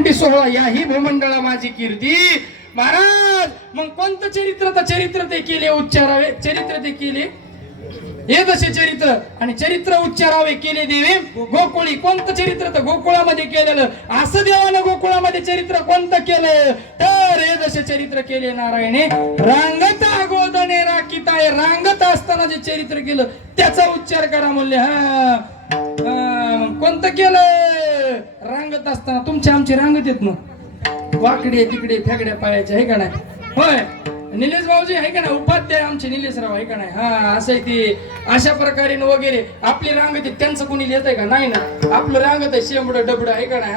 कोंडी सोहळा याही भूमंडळा माझी कीर्ती. महाराज मग कोणतं चरित्र ते केले उच्चारावे, चरित्र ते केले हे जसे चरित्र आणि चरित्र उच्चारावे केले देवे गोकुळी. कोणतं चरित्र तर गोकुळामध्ये केलेलं. असं देवानं गोकुळामध्ये चरित्र कोणतं केलं तर हे जसे चरित्र केले नारायणे. रांगता गोदणे राखिताय, रांगत असताना जे चरित्र केलं त्याचा उच्चार करा म्हणले. हा कोणतं केलं रांगत असताना. तुमची आमची रांगत येत ना वाकडे तिकडे फेकड्या पायाच्या आहे का नाही. होय निलेश भाऊजी आहे का नाही, उपाध्याय आमचे निलेशराव आहे का नाही. हा असं आहे ते. अशा प्रकारे वगैरे आपली रांगत आहे. त्यांचं कोणी लिहित आहे का नाही ना. आपलं रांगत आहे शेंबड डबड आहे का नाही.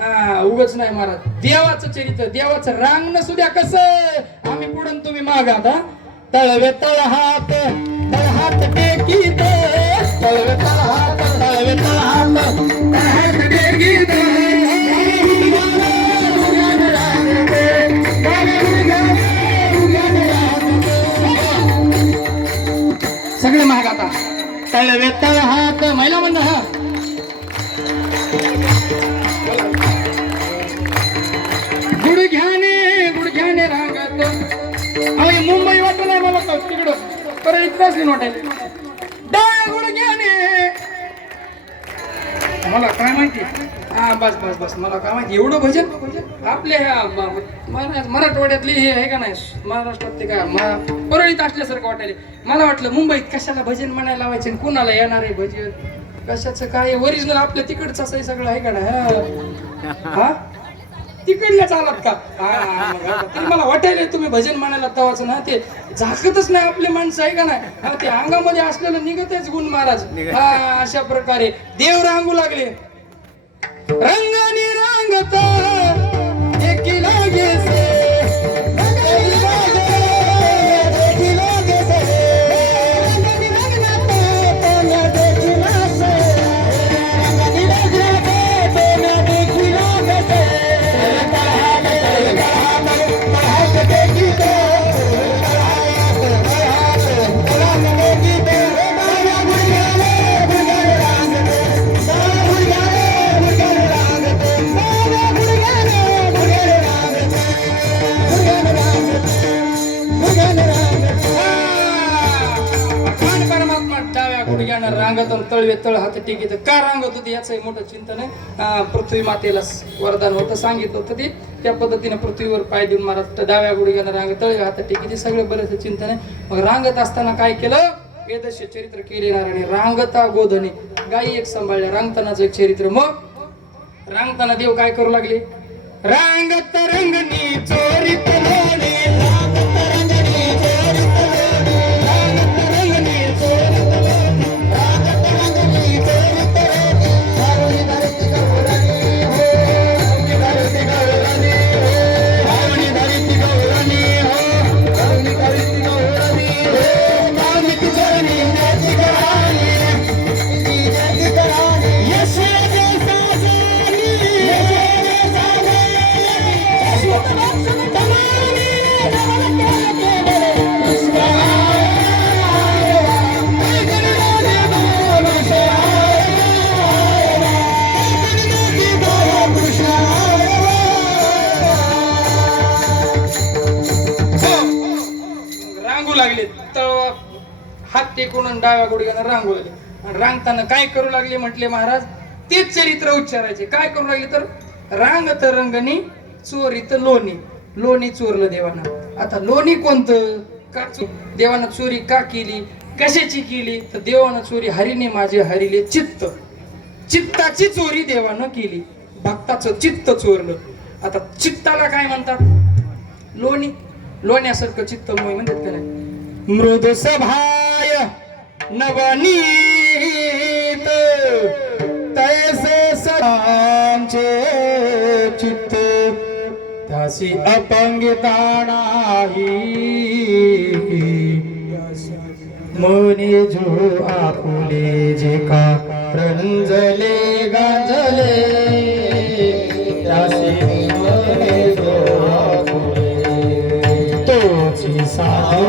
हा उगच नाही महाराज. देवाचं चरित्र देवाचं रांग नसू द्या कसं आम्ही पुढं तुम्ही मागात. हा तळवे तळहात तळहात टेकीत, तळवे तळहात तळवे तळहात तळहात टेकीत. सगळे महाग आता तळवे तळहात महिला मंडळ. हा गुडघ्याने रांगत. अहो मुंबई वाटत नाही मला तर तिकडं परळीत असली वाटायला. डाव्या गुडघ्याने मला काय माहिती. हा बस बस बस मला काय माहिती एवढं भजन आपल्या ह्या मराठवाड्यातली हे आहे का नाही. महाराष्ट्रात ते काय परळीत असल्यासारखं वाटायला. मला वाटलं मुंबईत कशाला भजन म्हणायला लावायचे कुणाला येणार आहे भजन कशाचं काय. ओरिजिनल आपलं तिकडचं असं सगळं आहे का नाही. हा तिकडल्याच आलात का. तरी मला वाटायला तुम्ही भजन म्हणायला तवाच ना. ते झाकतच नाही आपले माणसं आहे का नाही. ते अंगामध्ये असलेलं निघतच गुण महाराज. हा अशा प्रकारे देव रांगू लागले. रंगाने रांगत एकी लागे से, रांगत तळवे तळ हात टेकीत. का रांगत होते याचं मोठं चिंतन आहे. पृथ्वी मातेला वरदान होतं सांगितलं होतं ते त्या पद्धतीने पृथ्वीवर पाय देऊन महाराज डाव्या गुडघ्यानं रांग तळवे हात टेकीत. सगळं बरेच चिंतन आहे. मग रांगत असताना काय केलं वेदस्य चरित्र केले नारायणे. रांगता गोधने गायी एक सांभाळल्या रांगतानाचं एक चरित्र. मग रांगताना देव काय करू लागले. रांगत रंगनी चोरीत लोणी, रांगत रंगनी चोरीत लोणी, रांगत रंगनी चोरीत लोणी, रांगत रंगनी चोरीत लोणी. भावनी धरती गौरणी हो, भावनी धरती गौरणी हो, भावनी धरती गौरणी हो, भावनी धरती गौरणी हो. भावनी चरणी नाची कहाणी, नाची कहाणी यशे जैसा जानी, यशे जैसा रांगू लागले. तळवा हात टेकून डाव्या गुडघ्यानं रांगू लागले. आणि रांगताना काय करू लागले म्हटले महाराज तेच चरित्र उच्चारायचे. काय करू लागले तर रांगत रंगणी चोरीत लोणी. लोणी चोरलं देवानं. आता लोणी कोणतं का देवानं चोरी का केली कशाची केली तर देवानं चोरी हरीने माझे हरिले चित्त. चित्ताची चोरी देवानं केली. भक्ताचं चित्त चोरलं. आता चित्ताला काय म्हणतात लोणी. लोण्यासारखं चित्त मोय म्हणतात का नाही. मृद सभाय नवनीत तैसे सदांचे चित्त, त्यासी अपंगिता नाही मने जो आपुले जे का रंजले गांजले, त्यासी मने जो आपुले तोची साधू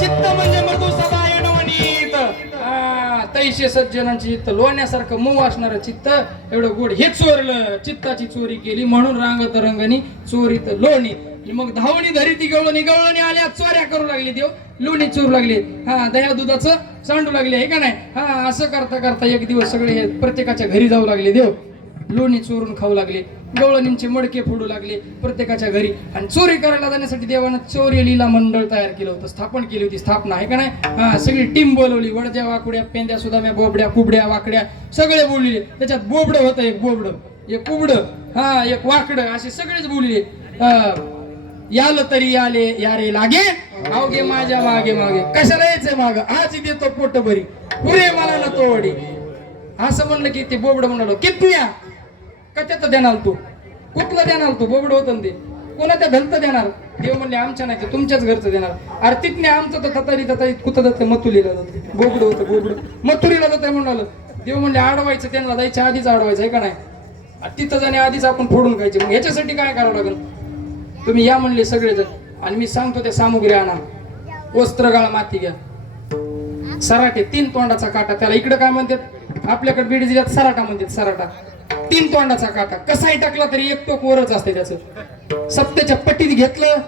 चित्त म्हणजे मृदू सदा नवनीत. तैशे सज्जनांची चित्त लोण्यासारखं मऊ असणारं चित्त एवढं गोड हे चोरलं, चित्ताची चोरी केली म्हणून रांगत रंगणी चोरीत लोणी. मग धावणी धरी ती गवळणी आल्या चोऱ्या करू लागली देव, लोणी चोरू लागले, हा दह्या दुधाचं सांडू लागले आहे का नाही. हा असं करता करता एक दिवस सगळे हे प्रत्येकाच्या घरी जाऊ लागले देव, लोणी चोरून खाऊ लागले, गवळणींचे मडके फोडू लागले प्रत्येकाच्या घरी. आणि चोरी करायला जाण्यासाठी देवानं चोरी लीला मंडळ तयार केलं होतं, स्थापन केली होती, स्थापना आहे का नाही. हा सगळी टीम बोलवली, वडज्या वाकुड्या पेंद्या सुदाम्या बोबड्या कुबड्या वाकड्या सगळे बोलले. त्याच्यात बोबडं होतं, एक बोबडं, एक कुबडं, हा एक वाकडं, असे सगळेच बोलले. याल तरी आले यारे लागे अवघे माझ्या मागे मागे, कशाला यायचंय माग, आज देतो पोट भरी पुरे मला न तोडी. असं म्हणलं की ते बोबड म्हणालो कितन्या कत्यात देणार तू, कुठलं देणार तू, बोबड होतं ते कोणाच्या धलत देणार. देव म्हणले आमच्या नाही ते तुमच्याच घरचं देणार. अरे तिथने आमचं तर ततारी कुठं जातं मथुरीला जातं, बोबड होतं बोबड मथुरीला जातं म्हणाल. देव म्हणले आडवायचं त्यांना जायच्या आधीच आडवायचं आहे का नाही, तिथं जाण्या आधीच आपण फोडून खायचे. मग ह्याच्यासाठी काय करावं लागेल, तुम्ही या म्हणले सगळेजण आणि मी सांगतो त्या सामुग्री आणा. वस्त्रगाळ माती घ्या, सराटे 3 तोंडाचा काटा, त्याला इकडे काय म्हणतात आपल्याकडे बीड जिल्ह्यात सराटा म्हणतात, सराटा 3 तोंडाचा काटा. कसाही टाकला तरी एक टोक वरच असते त्याचं. सप्त्याच्या पट्टीत घेतलं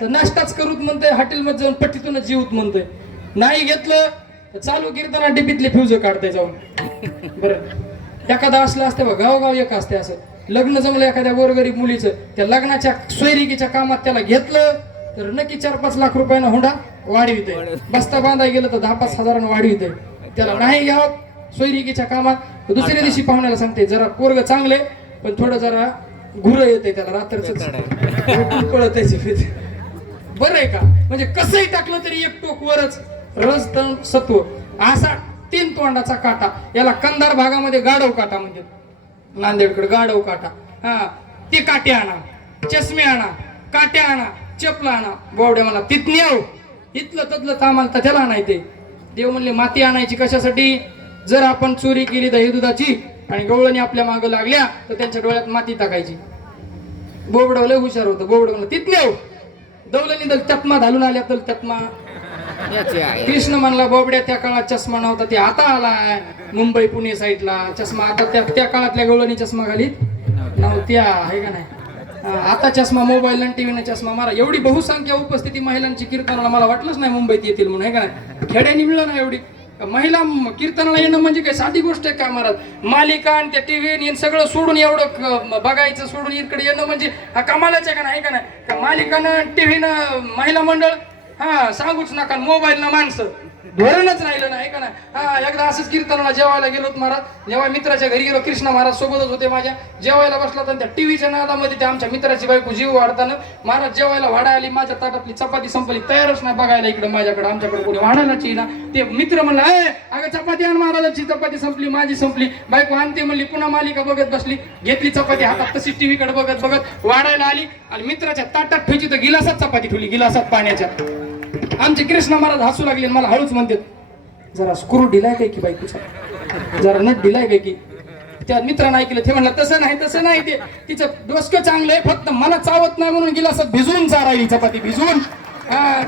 तर नाश्ताच करूत म्हणतंय, हॉटेलमध्ये जाऊन पट्टीतूनच जीवत म्हणतंय. नाही घेतलं तर चालू कीर्तना डिपीतले फ्यूज काढते जाऊन. बरं एखादा असलं असते बघ, गावगाव एक असते असं. लग्न जमलं एखाद्या गोरगरीब मुलीचं, त्या लग्नाच्या सोयरिकीच्या कामात त्याला घेतलं तर नक्की 4-5 लाख रुपयानं हुंडा वाढविते. बस्ता बांधाय गेलं तर 10-5 हजारानं वाढविते. त्याला नाही घ्यावं सोयरिकीच्या कामात तर दुसऱ्या दिवशी पाहुण्याला सांगते जरा पोरग चांगले पण थोडं जरा घुर येते त्याला रात्रच पळत त्याची. बरं आहे का, म्हणजे कसंही टाकलं तरी एक टोक वरच रस तण सत्व. असा 3 तोंडाचा काटा, याला कंधार भागामध्ये गाढव काटा म्हणजे, नांदेडकडे गाढव काटा. हा ते काटे आणा, चष्मे आणा, काट्या आणा, चपला आणा. बोवड्या मला तिथं न्याव, इथलं तदलं तामाल तर त्याला आणायचे. देव म्हणले माती आणायची कशासाठी, जर आपण चोरी केली दही दुधाची आणि गवळणी आपल्या मागं लागल्या तर त्यांच्या डोळ्यात माती टाकायची. बोबडं लय हुशार होतं, बोबडं म्हणलं तिथं न्याव. दौलनी दल चष्मा घालून आल्या तर चष्मा. कृष्ण म्हणला बोबड्या त्या काळात चष्मा नव्हता, ते आता आलाय मुंबई पुणे साईडला चष्मा. आता त्या काळातल्या गवळणी चष्मा घालीत नव्हत्या आहे का नाही. आता चष्मा मोबाईल आणि टीव्हीने चष्मा मारा. एवढी बहुसंख्या उपस्थिती महिलांची कीर्तनाला मला वाटलंच नाही मुंबईत येतील म्हणून आहे का नाही. खेड्याने मिळलं ना एवढी महिला कीर्तनाला येणं म्हणजे काय साधी गोष्ट आहे का महाराज. मालिका आणि त्या टीव्ही सगळं सोडून एवढं बघायचं सोडून इकडे येणं म्हणजे हा कमालाच आहे का नाही का नाही. मालिकानं टीव्हीनं महिला मंडळ हा सांगूच नका, मोबाईल ना माणसं धोरणच राहिलं नाही का नाही. हा एकदा असंच कीर्तनाला जेवायला गेलो महाराज, जेव्हा मित्राच्या घरी गेलो, कृष्णा महाराज सोबतच होते माझ्या. जेवायला बसला तर त्या टीव्हीच्या नादामध्ये त्या आमच्या मित्राची बायको जीव वाढताना महाराज जेवायला वाढा आली, माझ्या ताटातली चपाती संपली, तयारच नाही बघायला इकडे माझ्याकडे, आमच्याकडे कोणी वाढायलाच ना. ते मित्र म्हणला अगं चपाती आण, महाराजाची चपाती संपली, माझी संपली. बायको आणते म्हणली, पुन्हा मालिका बघत बसली, घेतली चपाती हातात तशी टीव्हीकडे बघत बघत वाढायला आली आणि मित्राच्या ताटात ठेवची तर गिलासात चपाती ठेवली, गिलासात पाण्याच्या. आमचे कृष्ण महाराज हसू लागले, मला हळूच म्हणतात जरा स्क्रू दिलाय काय की बायकोचा, जरा नट दिलाय काय की. त्या मित्रानं ऐकलं, ते म्हणलं तसं नाही ते तिचं डोसकं चांगलंय, फक्त मला चावत नाही म्हणून गिलासात भिजवून चारावी चपाती भिजवून.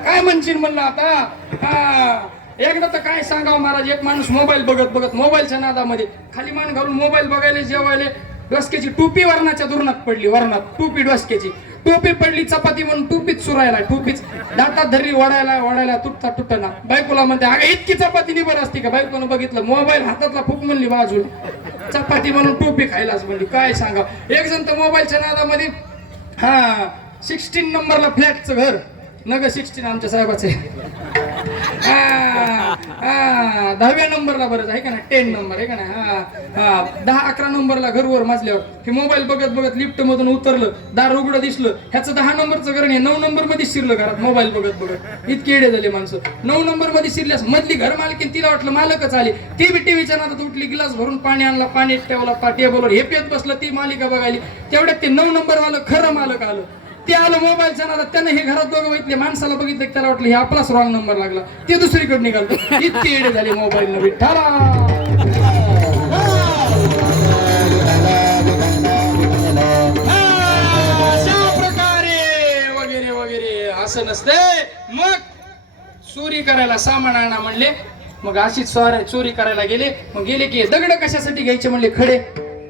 काय म्हणशील म्हणलं आता. एकदा तर काय सांगावं महाराज, एक माणूस मोबाईल बघत बघत मोबाईलच्या नादामध्ये खाली मान घालून मोबाईल बघायला जेवायला, डोसक्याची टोपी वरणाच्या दुरणात पडली, वरणात टोपी डोसक्याची टोपी पडली, चपाती म्हणून टोपीच चुरायला, टोपीच दातात धरली, वाढायला तुटताना. बायकोला म्हणते अगं इतकी चपाती निबर असते का. बायकोनं बघितलं मोबाईल हातातला फुक म्हणली बाजूला, चपाती म्हणून टोपी खायलाच म्हणली. काय सांगा. एक जण तर मोबाईलच्या नादामध्ये 16 नंबरला फ्लॅटचं घर, नग 16 आमच्या साहेबाचे, 10व्या नंबरला बरं आहे का ना, 10 नंबर आहे का ना, 10-11 नंबरला घरवर मजल्यावर हे मोबाईल बघत बघत लिफ्ट मधून उतरलं, दार उघडं दिसलं, ह्याचं 10 नंबरचं घर नाही, 9 नंबर मध्ये शिरलं घरात मोबाईल बघत बघत. इतके येडे झाले माणसं. 9 नंबर मध्ये शिरल्यास मधली घर मालकीन तिला वाटलं मालकच आली, ती बी टीव्हीच्या नादात उठली, गिलास भरून पाणी आणला, पाणी ठेवला टेबलवर, हे पेत बसलं, ती मालिका बघायली. तेवढ्यात ते 9 नंबर वालं खरं मालक आलं. ते आलं मोबाईलच्या नादात, त्यानं हे घरात दोघं बघितले, माणसाला बघितलं त्याला वाटलं हे आपलाच रॉंग नंबर लागला, ते दुसरीकडे निघालं. इतके येडे झाले मोबाईल न विठ्ठला. अशा प्रकारे वगैरे वगैरे असं नसते. मग चोरी करायला सामान आणा म्हणले, मग अशीच चोरी करायला गेले. मग गेले की दगड कशासाठी घ्यायचे म्हणले खडे.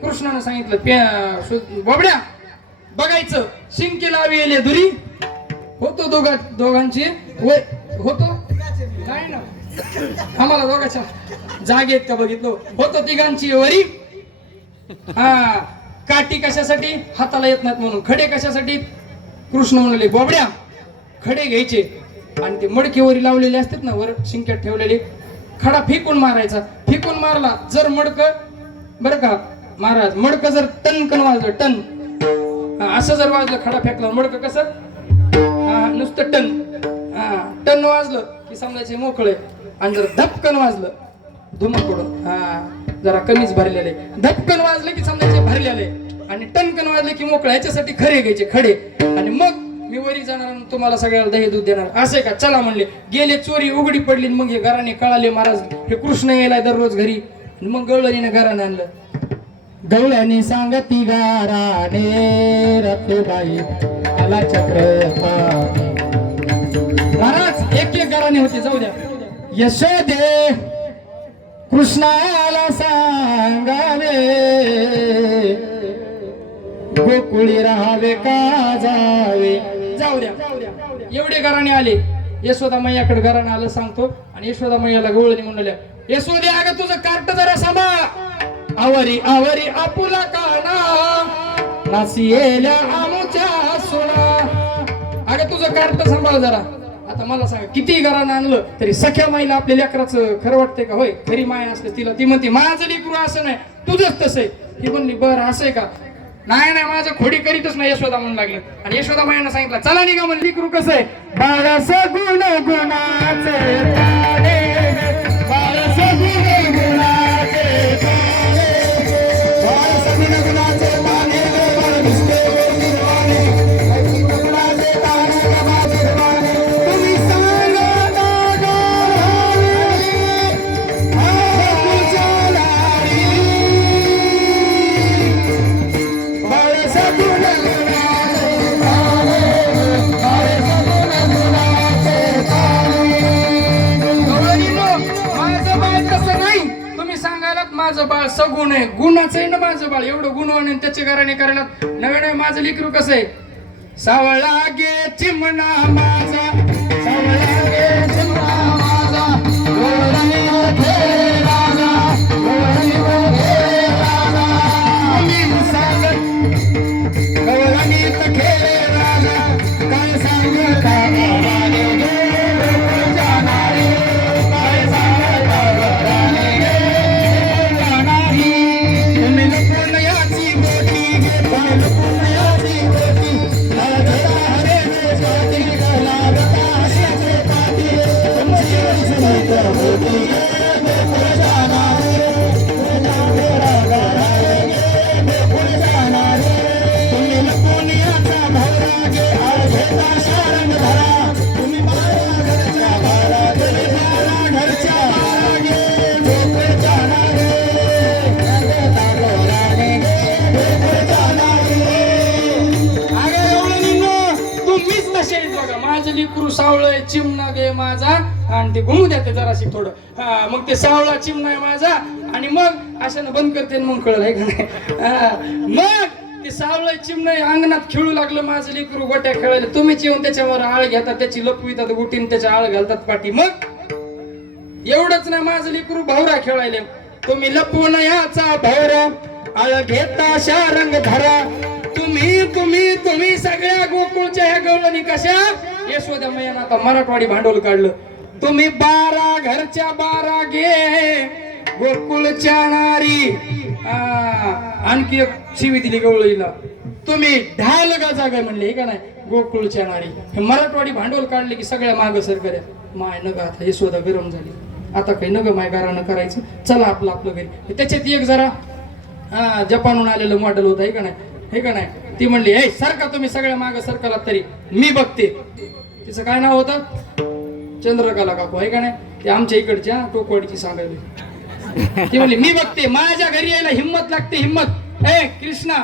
कृष्णानं सांगितलं बोबड्या बघायचं शिंके लावी येले दुरी होतो दोघांची वय होतो नाही ना आम्हाला दोघांच्या जागेत का बघितलं होतो तिघांची वरी. हा काठी कशासाठी हाताला येत नाहीत म्हणून. खडे कशासाठी कृष्ण म्हणाले बोबड्या खडे घ्यायचे आणि ते मडकेवरी लावलेले असतात ना वर शिंक्यात ठेवलेले खडा फेकून मारायचा. फेकून मारला जर मडक बरं का महाराज मडक जर टनकन वाजलं टन असं जर वाजलं खडा फेकला मडक कसं नुसतं टन वाजलं की समजायचे मोकळे. आणि जर धपकन वाजलं धुमकडून जरा कमीच भरलेले. धपकन वाजलं की समजायचे भरलेले आणि टनकन वाजलं की मोकळं. याच्यासाठी खडे घ्यायचे खडे. आणि मग मी वरी जाणार तुम्हाला सगळ्याला दही दूध देणार असे का. चला म्हणले गेले चोरी उघडी पडली. मग हे घराने कळाले महाराज हे कृष्ण यायला दररोज घरी. मग गवळणीने घराने आणलं. गवळ्याने सांगती गाराने रत्नबाई आला चक्रपाणी. महाराज एक घराने होते जाऊ द्या. यशोदे कृष्णाला सांगावे गोकुळी राहावे का जावे. जाऊ द्या एवढे घराने आले. यशोदा मैयाकडे घराने आलं सांगतो. आणि यशोदा मैयाला गवळणी म्हणल्या यशोदे अगं तुझं कार्ट जरा सांभाळ. आवरी आवरी आपुला काना नासियेल्या आमुच्या सुना. अगं तुझं कार्ट सांभाळ जरा. आता मला सांगा किती घरानं आणलं तरी सख्या माईला आपल्या लेकराचं खरं वाटतंय का. होय खरी माय असते तिला ती म्हणते माझं लेकरू असं नाही तुझंच तसं आहे. ती म्हणली बरं असं आहे का. नाही नाही माझं खोडी करीतच नाही यशोदा म्हणून लागलं. आणि यशोदा मायानं सांगितलं चला निघा म्हणलं लेकरू कसं आहे बाळास गुण गुणाचे बाळास गुण गुणाचे बाळास गुण गुणाचे माझं बाळ सगुण आहे गुणाचं आहे ना माझं बाळ एवढं गुणवान आहे. त्याच्या घराने करायला नव्याने माझं लेकरू कसं आहे सावळा गे चिमणा माझा सावळा गे चिमणा माझा गोरणी ओढे राजा गोरणी ओढे राजा मी सांगत गवळणीत खेळ राजा काय सांग गावाने गे जाणारे काय सांग गावाने सावळ चिमणा गे माझा आणि ते घुमू द्या ते जराशी थोडं. मग ते सावळा चिमणा आहे माझा आणि मग अशानं बंद करते मग कळलं आहे का नाही. मग ते सावळ चिमणा अंगणात खेळू लागलं माझं लेकरू गोट्या खेळायला. तुम्हीच येऊन त्याच्यावर आळ घेतात त्याची लपवितात गुटीन त्याच्या आळ घालतात पाठी. मग एवढंच नाही माझं लेकरू भावरा खेळायला. तुम्ही लपवून याचा भावरा आळ घेता शारंग धरा. तुम्ही तुम्ही तुम्ही सगळ्या गोकुळच्या ह्या गवळणी कशा यशोदा मैयानं आता मराठवाडी भांडवल काढलं. तुम्ही 12 घरच्या 12 घे गोकुळच्या नारी. आणखी एक शिवी दिली गवळीला. तुम्ही ढाल गा जागा म्हणले का नाही गोकुळच्या नारी. हे मराठवाडी भांडवल काढले की सगळ्या माग सरकऱ्या माय नग आता यशोदा गरम झाली. आता काही नग माय गारानं करायचं चला आपलं आपलं घरी. त्याच्यात एक जरा जपानहून आलेलं मॉडेल होत आहे का नाही हे का नाही. ती म्हणली हे सारखा तुम्ही सगळ्या माग सरकलात तरी मी बघते. तिचं काय नाव होतं चंद्रकला काकू आहे का नाही. ते आमच्या इकडच्या टोकवाडीची सांगायला. ती म्हणली मी बघते माझ्या घरी यायला हिम्मत लागते हिम्मत. ए कृष्णा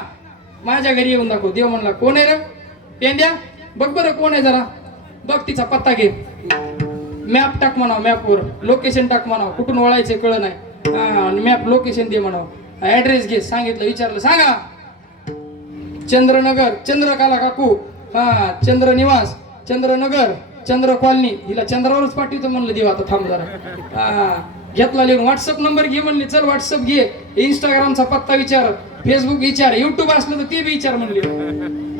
माझ्या घरी येऊन दाखव. देव म्हणला कोण आहे रे पेंद्या बघ बरं कोण आहे जरा बघ तिचा पत्ता घे. मॅप टाक म्हणावं, मॅपवर लोकेशन टाक म्हणावं, कुठून वळायचं कळ नाही. आणि मॅप लोकेशन दे म्हणावं, ऍड्रेस घे, सांगितलं विचारलं सांगा चंद्रनगर, चंद्रकला काकू, चंद्र निवास, चंद्रनगर, चंद्र कॉलनी. हिला चंद्रावरच पाठवतो म्हणलं देव, आता थांब जरा. घेतला लिहून. व्हॉट्सअप नंबर घे म्हणले, चल व्हॉट्सअप घे. इंस्टाग्रामचा पत्ता विचार, फेसबुक विचार, युट्यूब असलं तर ते बी विचार म्हणले.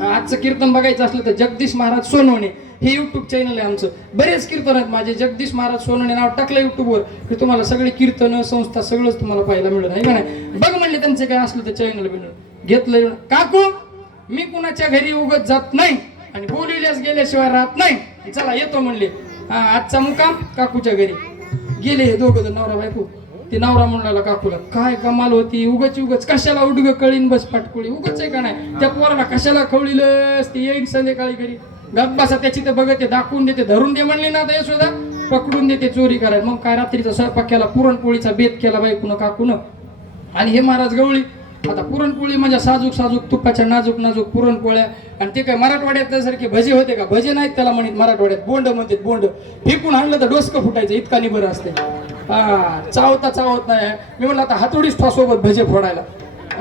आजचं कीर्तन बघायचं असलं तर जगदीश महाराज सोनवणे हे युट्यूब चॅनल आहे आमचं. बरेच कीर्तन आहेत माझे. जगदीश महाराज सोनवणे नाव टाकलं युट्यूबवर की तुम्हाला सगळे कीर्तन संस्था सगळंच तुम्हाला पाहायला मिळेल, आहे का नाही. बघ म्हणले त्यांचे काय असलं तर चॅनल बिनल. घेतलं. काकू मी कुणाच्या घरी उगत जात नाही आणि बोलिल्यास गेल्याशिवाय राहत नाही, चला येतो म्हणले. आजचा मुक्काम काकूच्या घरी. गेले हे दोघं जण नवरा बायको. ते नवरा म्हणला काकूला, काय कमाल होती, उगच कशाला उडग कळीन बस पाटकुळी, उगच आहे का नाही. त्या पोराला कशाला खवळीलस, ते येईन संध्याकाळी घरी. गप्पासा त्याची तर बघते, दाखवून देते, धरून दे म्हणली ना आता यशोदा, पकडून देते चोरी करायला. मग काय रात्रीचा स्वयंपाक केला, पुरणपोळीचा बेत केला बायकून काकून. आणि हे महाराज गवळी. आता पुरणपोळी म्हणजे साजूक साजूक तुपाच्या नाजूक नाजूक पुरणपोळ्या. आणि ते काय मराठवाड्यात सारखे भजे होते का, भजे नाहीत त्याला म्हणत मराठवाड्यात, बोंड म्हणतात बोंड. फेकून आणलं तर डोसकं फुटायचं, इतका निबर असते. चावत नाही. मी म्हणलं आता हातोडीच सोबत भजे फोडायला.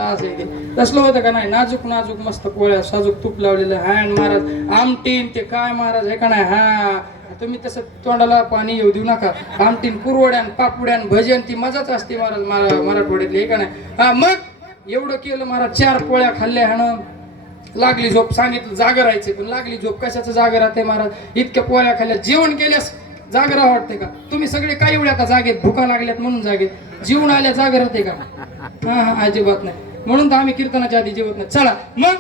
असं तसलं होतं का नाही. नाजूक नाजूक मस्त पोळ्या, साजूक तूप लावलेलं. महाराज आमटीन ते काय महाराज आहे का नाही. तुम्ही तसं तोंडाला पाणी येऊ देऊ नका. आमटीन कुरवड्यान पापुड्यान भजन ती मजाच असते महाराज मराठवाड्यातली, आहे का नाही. मग एवढं केलं महाराज. 4 पोळ्या खाल्ल्या ह्यानं. लागली झोप. सांगितलं जागर राहायचे, पण लागली झोप. कशाचं जागर राहते महाराज. इतक्या पोळ्या खाल्ल्या. जेवण केल्यास जागरा वाटते का. तुम्ही सगळे काय एवढे आता जागेत, भुका लागल्यात म्हणून जागेत. जीवन आल्या जागर राहते का. अजिबात नाही. म्हणून तर आम्ही कीर्तनाच्या आधी जेवत नाही. चला मग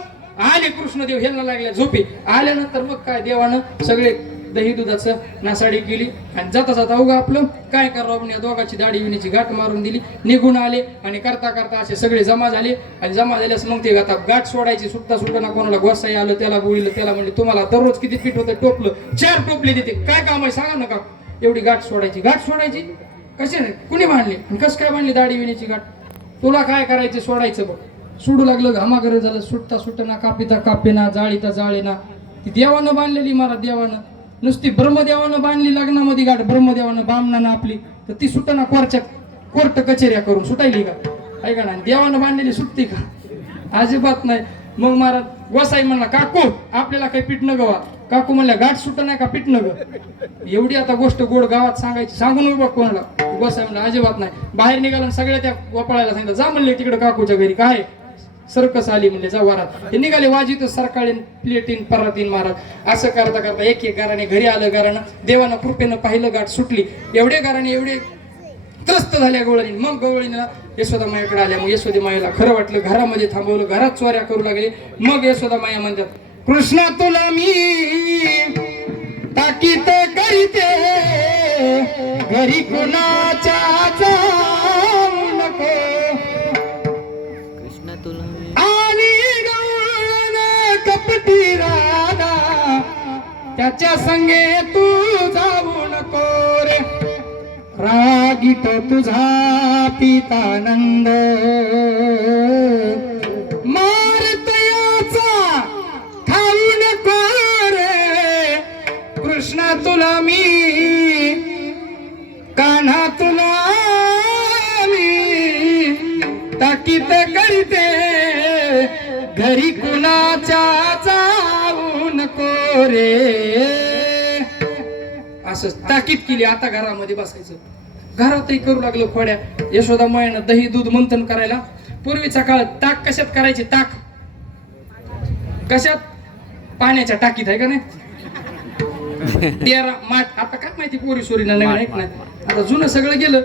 आले कृष्णदेव, हेलना लागल्या झोपी. आल्यानंतर मग काय देवानं सगळे दही दुधाचं नासाडी केली. आणि जाता जाता उगा आपलं काय करावं म्हणून या दोघांची दाढी विणीची गाठ मारून दिली. निघून आले आणि करता करता असे सगळे जमा झाले. आणि जमा झाल्यास मग ते आता गाठ सोडायची. सुटता सुटताना कोणाला गोसाई आलं, त्याला बोलिलं, त्याला म्हणले तुम्हाला दररोज किती पीठ होतं, टोपलं 4 टोपले देते, काय काम आहे सांगा नका. एवढी गाठ सोडायची. गाठ सोडायची कशी नाही, कुणी बांधली आणि कसं काय बांधली दाढी विणीची गाठ. तुला काय करायचं, सोडायचं बघ. सोडू लागलं, घामागर झालं. सुटता सुटना, कापिता कापेना, जाळीता जाळेना. ती देवानं बांधलेली महाराज. देवानं नुसती ब्रह्मदेवानं बांधली लग्नामध्ये गाठ. ब्रह्मदेवानं बामणानं आपली, तर ती सुटना कोर्ट कचेऱ्या करून सुटायली का, ऐका ना. देवानं बांधलेली सुटती का, अजिबात नाही. मग महाराज गोसाई म्हणला काकू आपल्याला काही पीठ न गवा. काकू म्हणल्या गाठ सुट नाही का पीठ न ग. एवढी आता गोष्ट गोड गावात सांगायची, सांगून उभा कोणाला. गोसाई म्हणला अजिबात नाही. बाहेर निघाला, सगळ्या त्या गोपाळाला सांगितलं जा म्हणले तिकडे काकूच्या घरी. काय सर्कस आली म्हणले, जा वरात. हे निघाले वाजित सरकाळीन प्लेटीन परातीन महाराज. असं करता करता एक एक घराने घरी आलं. घरानं देवानं कृपेनं पाहिलं, गाठ सुटली. एवढे घराने एवढे त्रस्त झाल्या गवळणी. मग गवळीनं यशोदा मायाकडे आल्या. मग यशोदा मायाला खरं वाटलं, घरामध्ये थांबवलं, घरात चोऱ्या करू लागले. मग यशोदा माया म्हणतात कृष्णा तुला मी ताकीद करीते, घरी कुणाच्या जाऊ नको. आणि गवळण कपटी राधा, त्याच्या संगे तू जाऊ नको रे. रागीत तुझा पितानंद, मारतयाचा खाऊ नको रे. कृष्णा तुला मी, कान्हा तुला मी ताकीद करते, घरी कुणाच्या जाऊ नको रे. असं ताकीद केली. आता घरामध्ये बसायचं. घरातही करू लागलं खोड्या. यशोदा मायानं दही दूध मंथन करायला. पूर्वीचा काळ ताक कशात करायचे, ताक कशात, पाण्याच्या टाकीत, आहे का नाही. 13 माठ. आता काय माहिती पोरी सोरीना नवीन ऐक नाही. आता जुनं सगळं गेलं.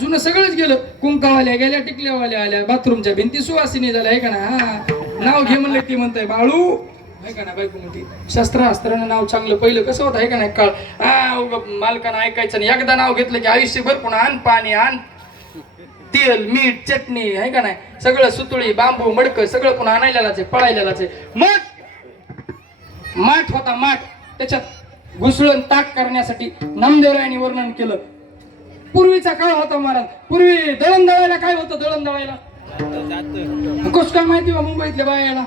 जुनं सगळंच गेलं. कुंकावाल्या गेल्या, टिकल्यावाल्या आल्या, बाथरूमच्या भिंती सुवासिनी झाल्या, आहे का ना. नाव घे म्हणलं ती म्हणताय बाळू, आहे का ना. बायको म्हणते शस्त्रास्त्रानं नाव चांगलं. पहिलं कसं होतं, आहे का नाही काळ. मालकानं ऐकायचं नाही. एकदा नाव घेतलं की आयुष्यभर पुन्हा आण पाणी, आण तेल मीठ चटणी, आहे का नाही. सगळं सुतुळी बांबू मडकं सगळं पुन्हा आणायलाच आहे, पळायलाच आहे. मग माठ होता, माठ. त्याच्यात घुसळण ताक करण्यासाठी नामदेवरायांनी वर्णन केलं. पूर्वीचा काळ होता महाराज. पूर्वी दळण दळायला काय होतं, दळण दळायला कस काय माहिती बा मुंबईतल्या बायाला?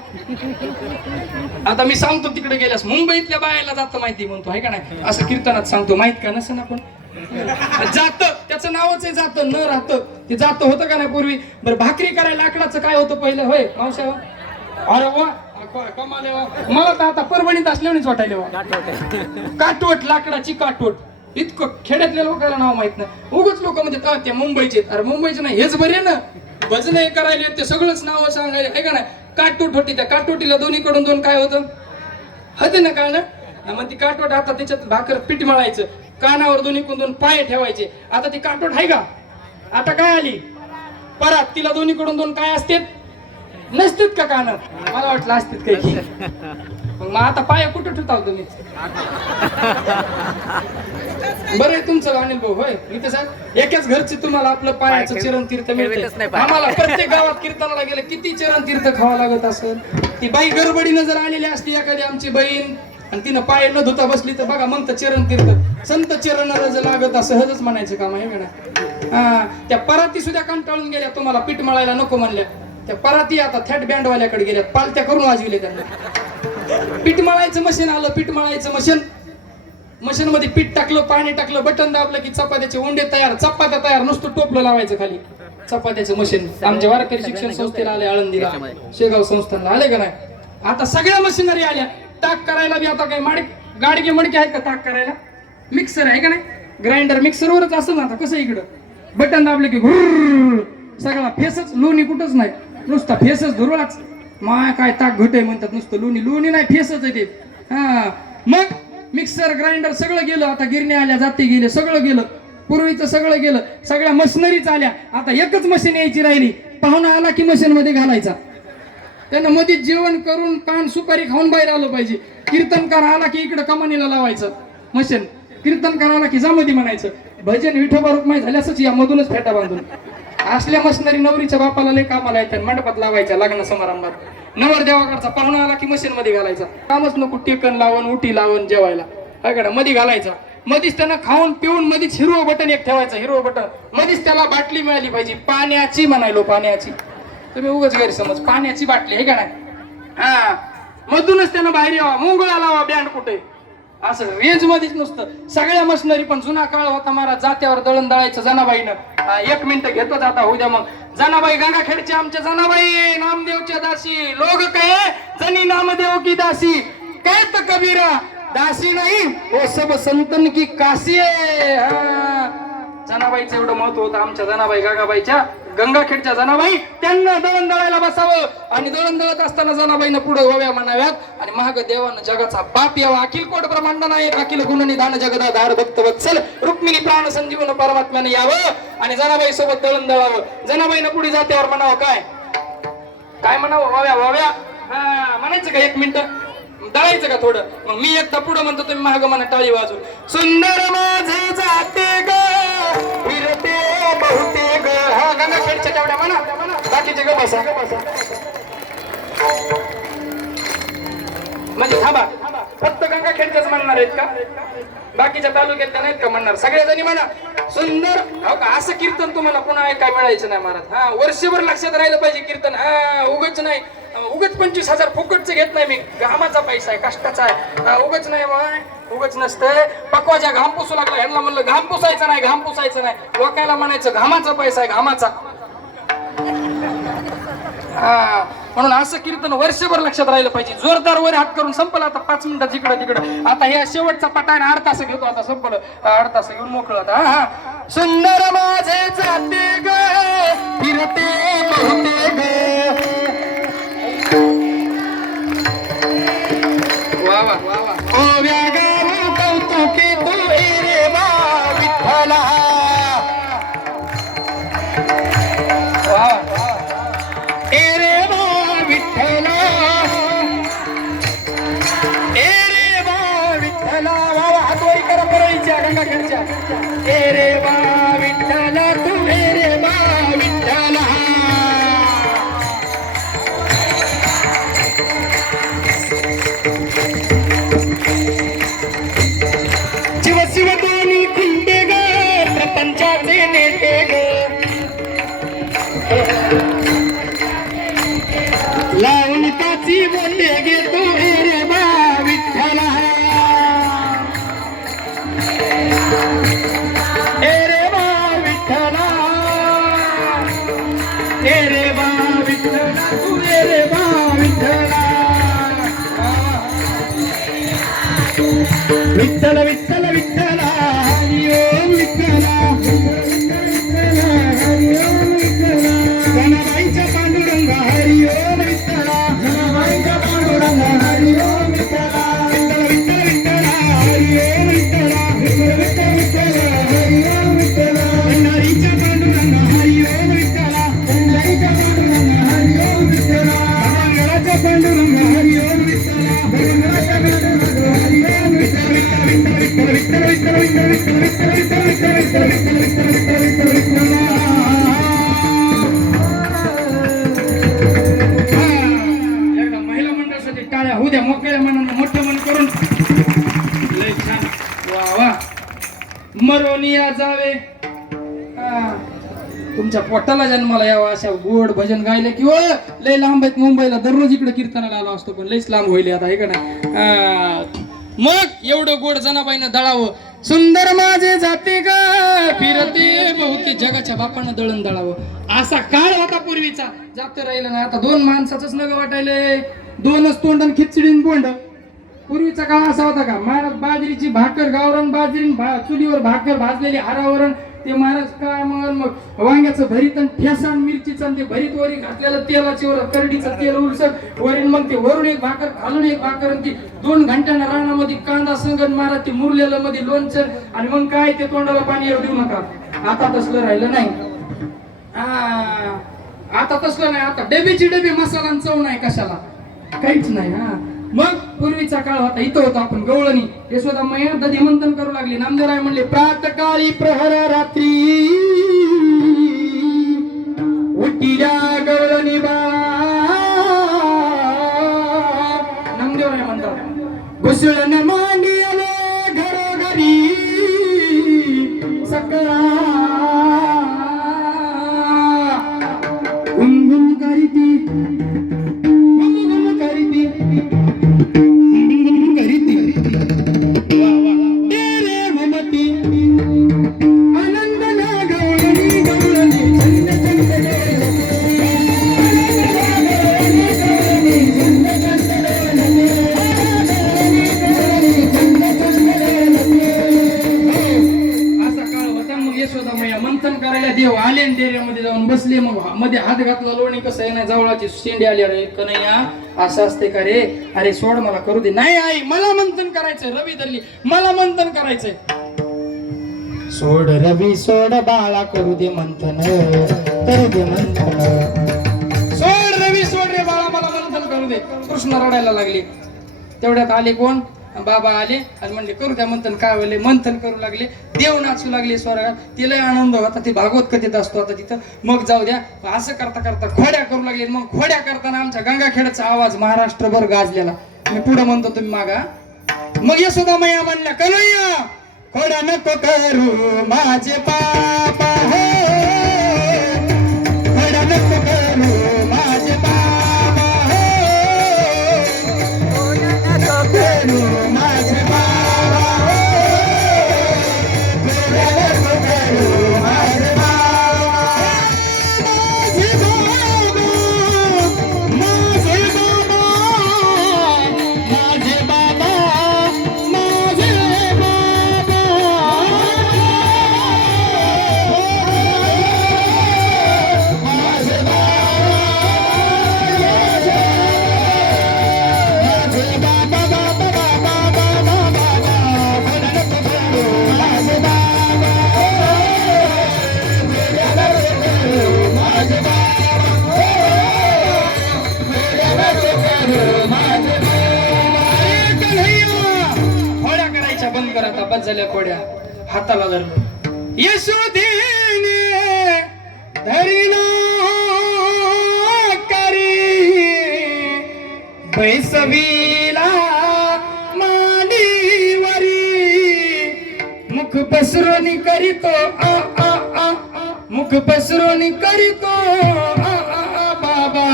आता मी सांगतो तिकडे गेल्यास मुंबईतल्या बायाला जात माहिती म्हणतो आहे का नाही, असं कीर्तनात सांगतो. माहित का नसेल आपण जात, त्याचं नावच आहे जात, न राहत. ते जात होतं का नाही पूर्वी? बरं भाकरी करायला लाकडाचं काय होतं पहिलं? होय मावशा? अरे वा कमाल आहे वा. मला तर आता परभणीत असल्यानेच वाटायला वा. काटवट, लाकडाची काटवट. इतकं खेड्यातल्या लोकांना नाव माहित नाही. उगच लोक म्हणजे ते मुंबईचे. अरे मुंबईचे नाही, हेच बरे ना. भजन करायला ते सगळंच नाव सांगायला आहे का नाही. काटवट होती, त्या काटवटीला दोन्हीकडून दोन काय होतं? हते ना काय ना. मग ती काटवट आता त्याच्यात भाकर पीठ मळायचं, कानावर दोन्हीकडून दोन पाय ठेवायचे. आता ती काटवट आहे का? आता काय आली? परात. तिला दोन्हीकडून दोन काय असते? नसतात का कानात? मला वाटलं असतात काही. मग आता पाय कुठं ठेवता तुम्ही? बरं आहे तुमचं अनिल भाऊ. होय इथे साहेब एकाच घरचे तुम्हाला आपलं पायाचं चरण तीर्थ मिळते. आम्हाला प्रत्येक गावात कीर्तनाला गेलं किती चरण तीर्थ खावा लागत असेल. ती बाई गडबडीनं जर आलेली असती एखादी आमची बहीण आणि तिनं पाय न धुता बसली तर बघा म्हणतं चरण तीर्थ. संत चरणाला जर लागत सहजच म्हणायचं काम आहे का? हा त्या पराती सुद्धा कंटाळून गेल्या, तुम्हाला पीठ मळायला नको म्हणल्या. त्या पराती आता थॅट बँडवाल्याकडे गेल्या, पालत्या करून वाजविले त्यांना. पीठ मळायचं मशीन आलं, पीठ मळायचं मशीन. मशीन मध्ये पीठ टाकलं, पाणी टाकलं, बटन दाबलं की चपात्याचे उंडे तयार, चपात्या तयार. नुसतं टोपलं लावायचं खाली. चपात्याचं मशीन आमच्या वारकरी शिक्षण संस्थेला आले, आळंदीला शेगाव संस्थानला आले का नाही. आता सगळ्या मशिनरी आल्या. ताक करायला बी आता काही गाडगे मडके आहेत का ताक करायला? मिक्सर आहे का नाही? ग्राइंडर मिक्सरवरच असं ना. आता कसं इकडं बटन दाबलं की सगळा फेसच, लोणी कुठंच नाही, नुसता फेसच धुरळाच. माय काय ताक घट आहे म्हणतात, नुसतं लोणी. लोणी नाही, फेसच आहे ते. हा मग मिक्सर ग्राइंडर सगळं गेलं. आता गिरण्या आल्या, जाते गेले, सगळं गेलं. पूर्वीचं सगळं गेलं. सगळ्या मशिनरीच आल्या. आता एकच मशीन यायची राहिली. पाहुणा आला की मशीन मध्ये घालायचा. त्यांना मध्ये जेवण करून पान सुपारी खाऊन बाहेर आलं पाहिजे. कीर्तनकार आला की इकडे कमानीला लावायचं मशीन. कीर्तनकार आला की जामध्ये म्हणायचं भजन विठोबा रुक्माई झाल्यासच या मधूनच फेटा बांधून. असल्या मशिनरी नवरीच्या बापाला लय कामाला येतात. मंडपात लावायच्या लग्न समारंभात. नवर देवाकडचा पाहुणा आला की मशीन मध्ये घालायचा. कामच नको, टेकन लावून उटी लावून जेवायला अगड मध्ये घालायचा. मधीच त्यांना खाऊन पिऊन मधीच हिरवं बटन एक ठेवायचं. हिरवं बटन मधीच त्याला बाटली मिळाली पाहिजे पाण्याची. म्हणायलो पाण्याची. तुम्ही उगाच गैरसमज. पाण्याची बाटली आहे का नाही. हा मधूनच त्यांना बाहेर यावा. मुंगळा लावा बँड कुठे असं रेंज मध्येच नुसतं. सगळ्या मशिनरी. पण जुना काळ होता महाराज, जात्यावर दळण दळायचं जनाबाईनं. 1 मिनिट घेतो जाता उद्या. मग जनाबाई गंगाखेडच्या आमच्या जनाबाई नामदेवच्या दासी. लोग काय जनी नामदेव की दासी. काय तर कबीरा दासी नाही वो सब संतन की काशी आहे. जनाबाईचं एवढं महत्व होतं आमच्या जनाबाई गागाबाईच्या, गंगाखेडच्या जनाबाई. त्यांना दळण दळायला बसावं आणि दळण दळत असताना जनाबाईनं पुढे ओव्या म्हणाव्यात आणि महाग देवानं जगाचा बाप यावा. अखिल कोट ब्रह्मांड नायक अखिल गुण निधान जगदाधार भक्त वत्सल रुक्मिणी प्राण संजीवन परमात्म्याने यावं आणि जनाबाई सोबत दळण दळावं. जनाबाईनं पुढे जात्यावर म्हणावं काय काय म्हणावं? वाव्या वाव्या. हा म्हणायचं का 1 मिनिट दळायचं का थोडं? मग मी एकदा पुढे म्हणतो, तुम्ही महाग म्हणा टाळी वाजून. सुंदर माझे जाते ग फिरते बहुते ग. हा गंगाखेडच्या तेवढ्या म्हणा, बाकीचे ग बसा. म्हणजे थांबा, फक्त गंगाखेडच्याच म्हणणार आहेत का? बाकीच्या तालुक्यातल्या नाहीत का म्हणणार? सगळ्या जणी म्हणा सुंदर. हो का असं कीर्तन तुम्हाला पुन्हा ऐकाय मिळायचं नाही महाराज. हा वर्षभर लक्षात राहिलं पाहिजे कीर्तन. हा उगच नाही, उगच 25,000 फुकटचं घेत नाही मी. घामाचा पैसा आहे, कष्टाचा आहे. उगच नाही उगच नसतंय. पकवाच्या घाम पुसू लागला ह्यांना म्हणलं घाम पुसायचं नाही, घाम पुसायचं नाही. लोकायला म्हणायचं घामाचा पैसा आहे, घामाचा. हा म्हणून असं कीर्तन वर्षभर लक्षात राहिलं पाहिजे. जोरदार वर हात करून संपलं. आता 5 मिनिटात इकडं तिकडं. आता हे शेवटचा पटायला 1/2 तास घेतो. आता संपलं 1/2 तास घेऊन मोकळं. आता हा सुंदर माझे जाते ग फिरते बहुते ग. वा वा वा वा. ओ व्यागारू कौतुके तू रे वा विठ्ठला. वा रे वा विठ्ठला. रे वा विठ्ठला. वा वा हातवारी करा परळीच्या गंगाखेडच्या. रे वा विठ्ठला तू रे वा विठ्ठला. शिव दोन्ही खुंटे ग प्रपंचाचे नेते ग. नामाची मोठे घेतो रे बा विठ्ठला रे बा विठ्ठला रे बा विठ्ठला तू रे बा विठ्ठला विठ्ठल विठ्ठल विठ्ठला हरी ओम विठ्ठला गणबाईचा पांडुरंग हरी ओम विठ्ठला गणबाईचा पांडुरंग हरी ओम विठ्ठला विठ्ठल विठ्ठल विठ्ठला हरी ओम विठ्ठला विठ्ठल विठ्ठल हरी ओम विठ्ठला पंढरीचा पांडुरंग हरी ओम विठ्ठला पंढरीचा पांडुरंग हरी ओम विठ्ठला मंगळाचा पांडुरंग हरी ओम विठ्ठला मंगळाचा पांडुरंग हरी ओम विठ्ठला विठ्ठल विठ्ठल विठ्ठल विठ्ठल विठ्ठल विठ्ठल विठ्ठल विठ्ठल विठ्ठल विठ्ठल विठ्ठल टाळ्या होऊ द्या मोकळ्या मनानं मोठं मन करून लय छान वा वा मरोनिया जावे तुमच्या पोटाला जन्माला यावा अशा गोड भजन गायले किंवा लय लांब आहेत मुंबईला दररोज इकडे कीर्तनाला आलो असतो पण लयच लांब होईल आता इकडे मग एवढं गोड जनाबाईनं दळावं सुंदर माझे जाते का फिरते बहुते जगाच्या बापानं दळण दळावं असा काळ होता पूर्वीचा जात राहिला ना आता दोन माणसाच नग वाटायले दोनच तोंड आणि खिचडीन बोंड पूर्वीचा काळ असा होता का महाराज बाजरीची भाकर गावरण बाजरी चुलीवर भाकर भाजलेली हारावरण ते महाराज काय मग वांग्याचं भरीत आणि ठेसा मिरचीचं आणि ते भरीत वरी घातलेलं तेलाची वर करडीचं तेल उलसट वरील मग ते वरून एक भाकर खालून एक भाकर आणि ती 2 घंट्यानं रानामध्ये कांदा संगण महाराज ते मुरलेलं मध्ये लोणचं आणि मग काय ते तोंडाला पाणी देऊ नका आता तसलं राहिलं नाही आता तसलं नाही आता डबेची डबे मसाला चव नाही कशाला काहीच नाही मग पूर्वीचा काळ होता इथं होता आपण गवळणी यशोदा मैया दधी मंथन करू लागली नामदेवराय म्हणले प्रातकाळी प्रहर रात्री उठिल्या गवळणी बा नामदेवराय म्हणतात घुसळण मांडी आले घरोघरी सकळा गुणगुण करीती मंथन करायला देव आले डेऱ्यामध्ये जाऊन बसले मग मध्ये हात घातला लोणी कसं आहे ना जवळची शेंडी आली अरे कन्हैया असं असते का रे अरे सोड मला करू दे नाही आई मला मंथन करायचंय रवी धरली मला मंथन करायचंय सोड रवी सोड बाळा करू दे मंथन करू दे मंथन सोड रवी सोड रे बाळा मला मंथन करू दे कृष्ण रडायला लागली तेवढ्यात आले कोण बाबा आले आणि म्हणले करू द्या मंथन काय होले मंथन करू लागले देव नाचू लागले स्वर्गात तिला आनंद होता ते भागवत कथेत असतो आता तिथं मग जाऊ द्या असं करता करता खोड्या करू लागले मग खोड्या करताना आमच्या गंगाखेडचा आवाज महाराष्ट्रभर गाजलेला मी पुढे म्हणतो तुम्ही मागा मग यशोदा मैया म्हणल्या कन्हैया खोड्या नको करू माझे पापा हो खोड्या नको करू माझे पापा हो करू माझे बाबा करू माझे बस झाल्या कोड्या हाताला धरलं यशोदेने धरिला करी बैसवीला मांडीवरी मुख पसरोनी करीतो आ आ आ मुख पसरोनी करीतो आ आ आ बाबा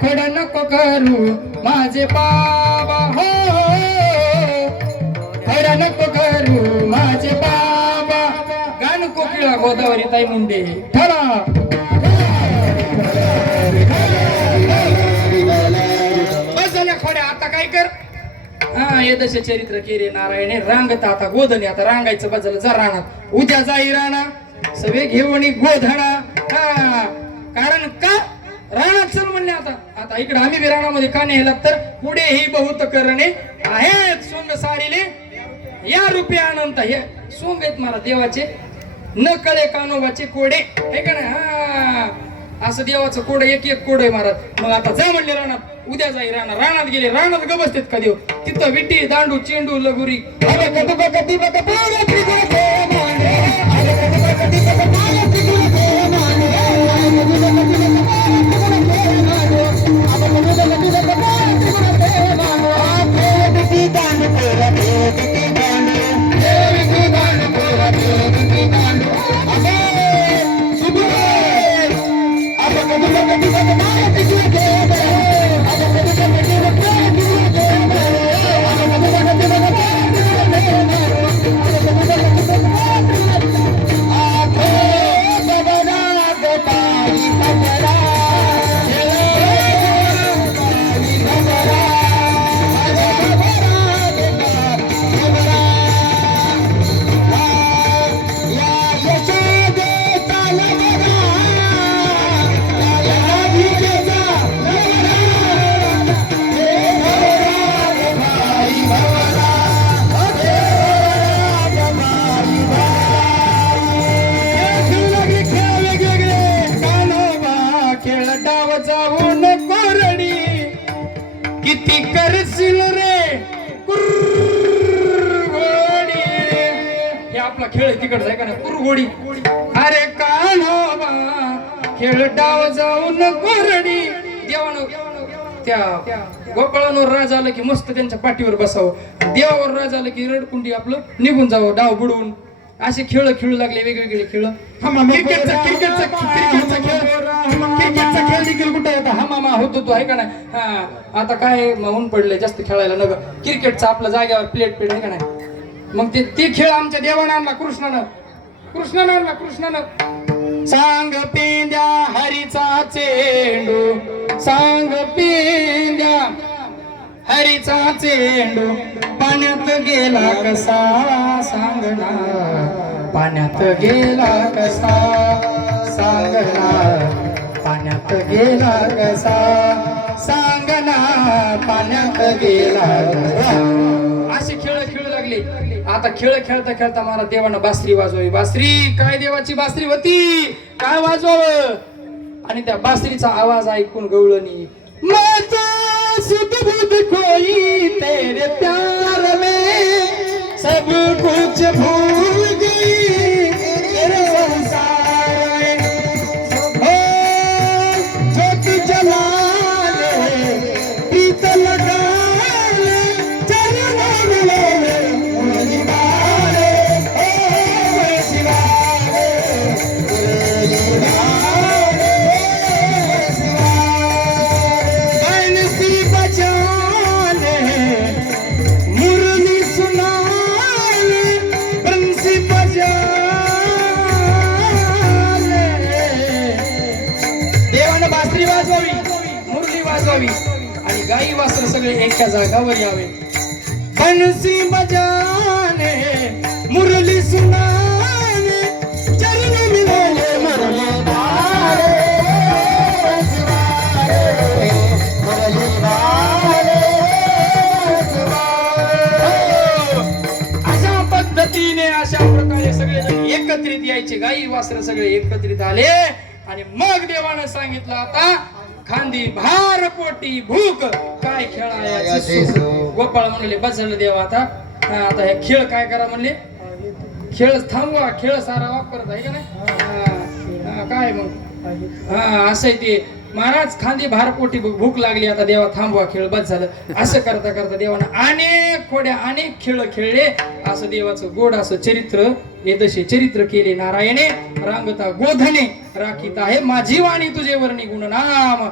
खोड्या नको करू माझे बाबा हो, खोड्या नको करू माझे बाबा. गाणं कोकिळा गोदावरी ताई मुंडे ठरा. बस झाल्या खोड्या, आता काय कर. हा येदश चरित्र केरे नारायणे रांगत आता गोधने. आता रांगायचं बदल जा राहणार. उद्या जाई राणा सवे घेऊन गोधणा. हा कारण का राणा चल म्हणले. आता आता इकडे आम्ही बी राणामध्ये का नेला तर पुढे ही बहुत करणे आहेत सोंग सारीले या रूपे अनंत. हे सोंग आहेत मला देवाचे न कळे कानोबाचे कोडे हे का नाही. हा असं देवाचं कोड एक एक कोड आहे महाराज. मग आता जा म्हणले रानात, उद्या जाई राणा. रानात गेले, रानात ग बसतेत का देव. तिथं विटी दांडू चेंडू लगुरी. किती करशील रे कुरघोडी. हे आपला खेळ आहे तिकडचा आहे का ना कुरघोडी. अरे कान्होबा खेळ डाव जाऊन कोरडी. देवानं त्या गोपाळांवर राज आलं की मस्त त्यांच्या पाठीवर बसावं. देवावर राज आलं की रडकुंडी आपलं निघून जावं डाव बुडवून. असे खेळ खेळू लागले वेगवेगळे खेळ. क्रिकेटचा खेळ देखील कुठे आता हमामा होत होतो आहे का नाही. हा आता काय ऊन पडले जास्त खेळायला नग. क्रिकेटचा आपल्या जाग्यावर प्लेट आहे का नाही. मग ते खेळ आमच्या देवानं आणला कृष्णानं आणला. कृष्णानं सांग पेंद्या हरीचा चेंडू, सांग पेंद्या हरीचा चेंडू पाण्यात गेला कसा सांगना, पाण्यात गेला कसा सांगना, पाण्यात गेला कसा सांगना, पाण्यात गेला कसा. असे खेळ खेळू लागले. आता खेळ खेळता खेळता मला देवानं बासरी वाजवावी. बासरी काय देवाची बासरी होती, काय वाजवावं. आणि त्या बासरीचा आवाज ऐकून गवळणी माझा सुध बुध कोई तेरे प्यार में सब कुछ भूल गई तेरे संसार में. हो ज्योत जला ले प्रीत लगा ले चरणों में ले मुझे बारे. ओ शिवारे आणि गाई वासर सगळे एका जागावर यावे. बंसी बजाने मुरली सुनाने चरण मिलाले मुरली वाले मुरली वाले. अशा पद्धतीने अशा प्रकारे सगळे जण एकत्रित यायचे. गाई वासर सगळे एकत्रित आले आणि मग देवानं सांगितलं आता खांदी भार पोटी भूक काय खेळायची. गोपाळ म्हणले बसलं देवा आता. आता हे खेळ काय करा म्हणले, खेळ थांबवा. खेळ सारा वापरत आहे का नाही. काय मग हा असं ते महाराज खांदी भार पोटी भूक लागली आता देवा थांबवा खेळ बस झालं. असं करता करता देवानं अनेक खोड्या अनेक खेळ खेळले. असं देवाचं गोड असं चरित्र एदशे चरित्र केले नारायणे रांगता गोधने राखीत आहे माझी वाणी तुझे वर्णी गुणनाम.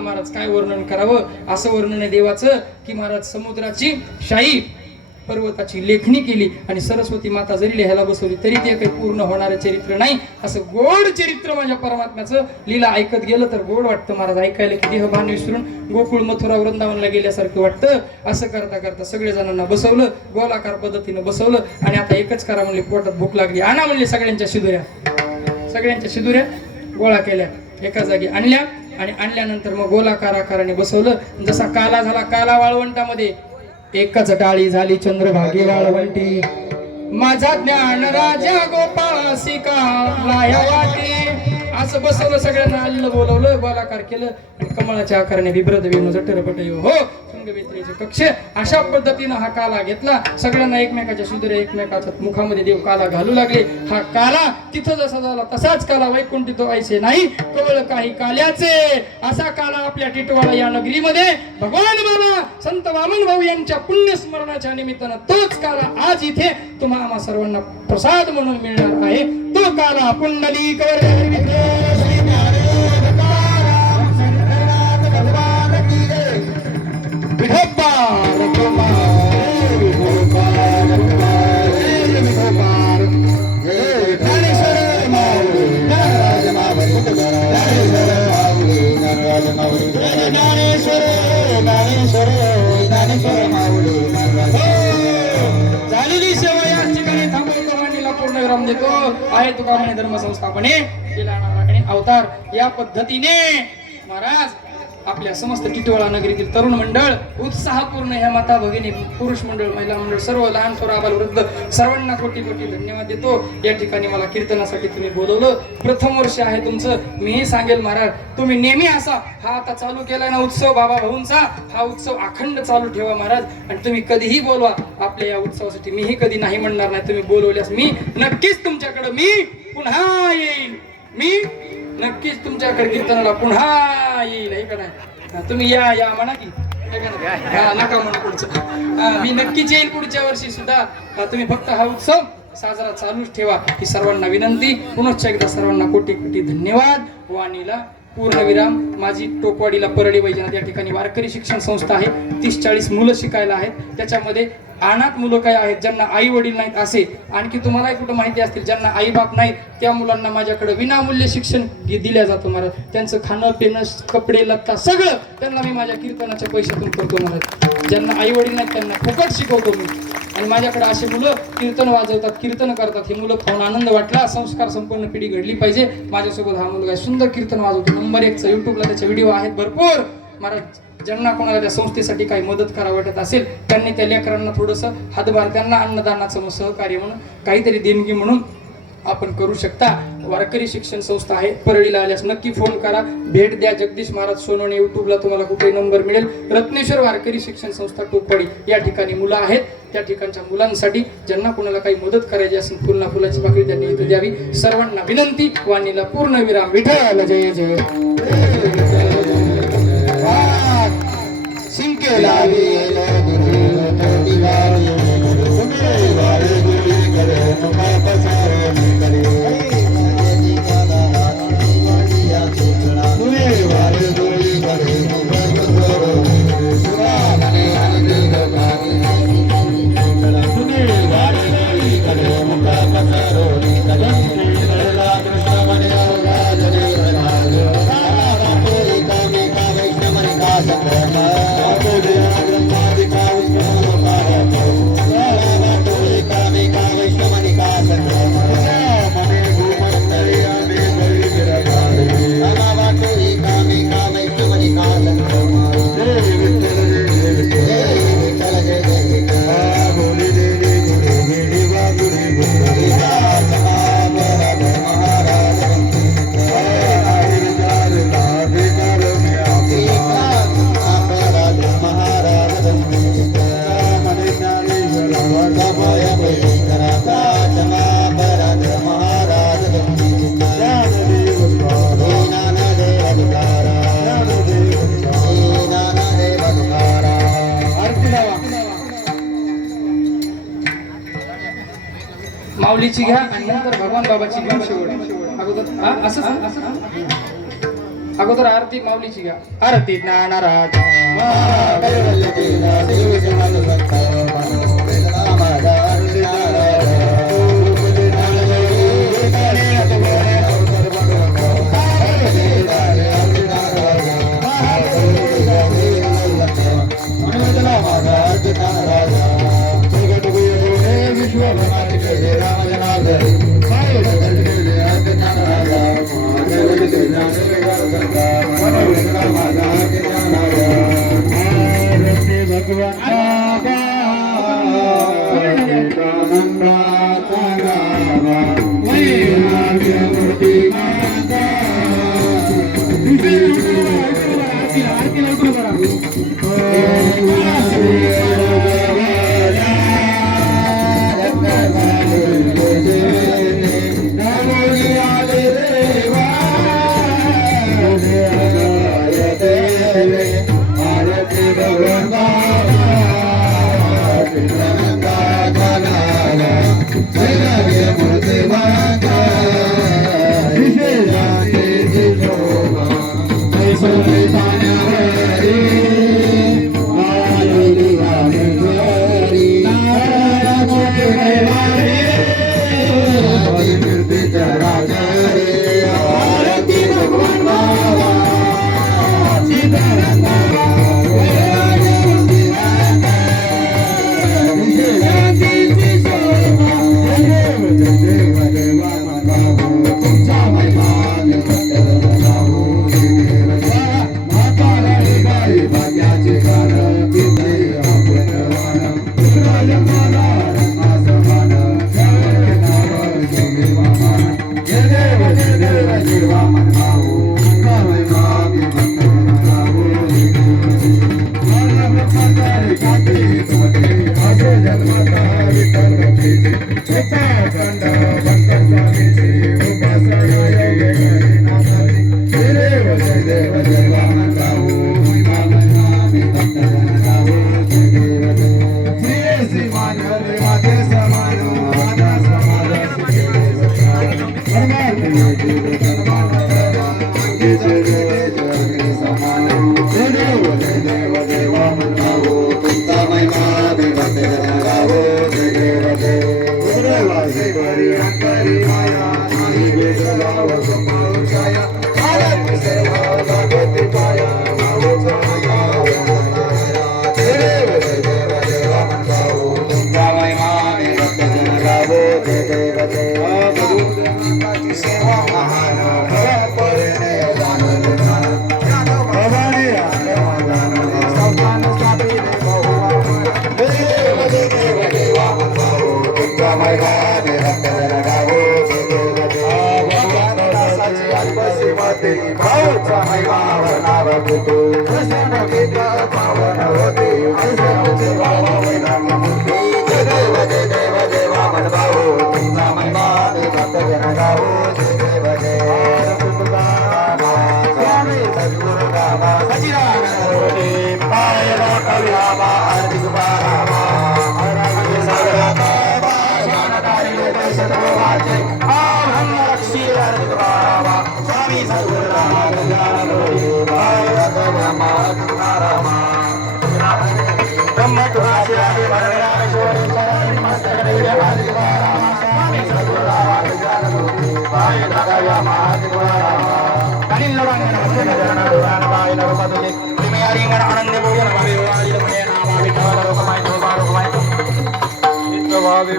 महाराज काय वर्णन करावं, असं वर्णन आहे देवाचं की महाराज समुद्राची शाही पर्वताची लेखणी केली आणि सरस्वती माता जरी लिहायला बसवली तरी ते काही पूर्ण होणारं चरित्र नाही. असं गोड चरित्र माझ्या परमात्म्याचं लीला ऐकत गेलं तर गोड वाटतं महाराज. ऐकायला की देहभान विसरून गोकुळ मथुरा वृंदावनला गेल्यासारखं वाटतं. असं करता करता सगळे जणांना बसवलं, गोलाकार पद्धतीनं बसवलं आणि आता एकच करा म्हणले, पोटात भूक लागली, आणा म्हणले सगळ्यांच्या शिदुऱ्या गोळा केल्या, एका जागी आणल्या आणि आणल्यानंतर मग गोलाकार आकाराने बसवलं. जसा काला झाला, काला वाळवंटामध्ये एकच टाळी झाली चंद्रभागी वाळवंटी, माझा ज्ञान राजा गोपाळसिका लाया वाटी. असं बसवलं, सगळ्यांना आलेलं बोलवलं, गोलाकार केलं आणि कमळाच्या आकाराने विभ्रत वेणू जठरपट हो शृंगवेत्रीचे कक्ष. अशा पद्धतीनं हा काला घेतला. सगळ्यांना एकमेकाच्या सुंदर एकमेकाच्या मुखामध्ये देव काला घालू लागले. हा काला तिथं जसा झाला तसाच काला वैकुंठी तो ऐसे नाही कवळ काही काल्याचे. असा काला आपल्या टिटवाळा या नगरीमध्ये भगवान बाबा संत वामन भाऊ यांच्या पुण्यस्मरणाच्या निमित्तानं तोच काला आज इथे तुम्हा आम्हा सर्वांना प्रसाद म्हणून मिळणार आहे. तो काला पुंडलिक झालेली सेवा या ठिकाणी थांबवतो वाणीला पूर्ण विराम देतो. आहे तुका म्हणे धर्म संस्थापने अवतार. या पद्धतीने महाराज आपल्या समस्त टिटवाळा नगरीतील तरुण मंडळ उत्साहपूर्ण ह्या माता भगिनी पुरुष मंडळ महिला मंडळ सर्व लहान थोर आबाल वृद्ध सर्वांना कोटी कोटी धन्यवाद देतो. या ठिकाणी मला कीर्तनासाठी तुम्ही बोलवलं. प्रथम वर्ष आहे तुमचं. मीही सांगेल महाराज तुम्ही नेहमी असा हा आता चालू केलाय ना उत्सव बाबा भाऊंचा, हा उत्सव अखंड चालू ठेवा महाराज. आणि तुम्ही कधीही बोलवा आपल्या या उत्सवासाठी, मीही कधी नाही म्हणणार नाही. तुम्ही बोलवल्यास मी नक्कीच तुमच्याकडे मी पुन्हा येईल. मी नक्कीच तुमच्याकडे कीर्तनाला पुन्हा येईल. हे का नाही, तुम्ही या म्हणा की नका म्हणा पुढचं. मी नक्कीच येईल पुढच्या वर्षी सुद्धा. तुम्ही फक्त हा उत्सव साजरा चालूच ठेवा ही सर्वांना विनंती. पुनश्च एकदा सर्वांना कोटी कोटी धन्यवाद. वाणीला पूर्णविराम. माझी टोपवाडीला परळी वैजनाथ या ठिकाणी वारकरी शिक्षण संस्था आहे. 30-40 मुलं शिकायला आहेत. त्याच्यामध्ये अनाथ मुलं काय आहेत ज्यांना आई वडील नाहीत, असे आणखी तुम्हालाही कुठं माहिती असतील ज्यांना आई बाप नाहीत, त्या मुलांना माझ्याकडे विनामूल्य शिक्षण दिल्या जातं महाराज. त्यांचं खाणं पिणं कपडे लत्ता सगळं त्यांना मी माझ्या कीर्तनाच्या पैशातून करतो महाराज. ज्यांना आई वडील नाहीत त्यांना फुकट शिकवतो मी. आणि माझ्याकडे असे मुलं कीर्तन वाजवतात, कीर्तन करतात. हे मुलं पाहून आनंद वाटला. संस्कार संपन्न पिढी घडली पाहिजे. माझ्यासोबत हा मुलगा सुंदर कीर्तन वाजवतो. नंबर 1चा युट्यूबला त्याचे व्हिडिओ आहेत भरपूर महाराज. ज्यांना कोणाला त्या संस्थेसाठी काही मदत करावं वाटत असेल त्यांनी त्या लेकरांना थोडंसं हातभार, त्यांना अन्नदानाचं सहकार्य म्हणून काहीतरी देणगी म्हणून आपण करू शकता. वारकरी शिक्षण संस्था आहे. परळीला आल्यास नक्की फोन करा, भेट द्या. जगदीश महाराज सोनवणे युट्यूबला तुम्हाला कुठे नंबर मिळेल. रत्नेश्वर वारकरी शिक्षण संस्था टोपवाडी या ठिकाणी मुलं आहेत. त्या ठिकाणच्या मुलांसाठी ज्यांना कोणाला काही मदत करायची असेल फुलना फुलाची पाकळी त्यांनी इथे द्यावी. सर्वांना विनंती. वाणीला पूर्ण विराम. विठ्ठल जय जय. माऊलीची घ्या आणि नंतर भगवान बाबाची घेऊन शेवट अगोदर हा असं अगोदर आरती माऊलीची घ्या आरती ज्ञानराज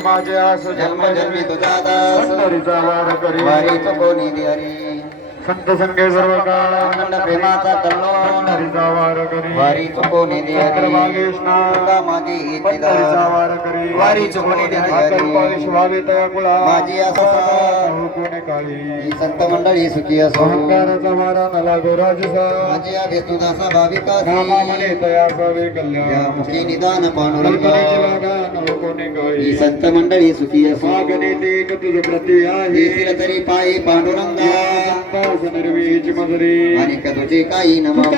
माझे आस जन्म जन्मी तुझा दास वारी चुकोनी हरी संत संगे सर्व काळ प्रेमाचा कल्लोळ हरीचा वार करी वारी चुकोनी हरी माझी इच्छा वार करी वारी चुकोनी हरी स्वामी तया कुळा माझी आसा कोणे काळी संत मंडळी सुखी असो अहंकाराचा वारा न लागो राजसा माझी आभे तुझा भाविका नामा म्हणे तया सवे कल्याण मुखी निदान पांडुरंगा कोणे काळी संत मंडळी सुखी असो मागणे ते तुझ प्रति आहे तरी पायी पांडुरंगा निर्वीज मजरी आणि तुझे काही नमा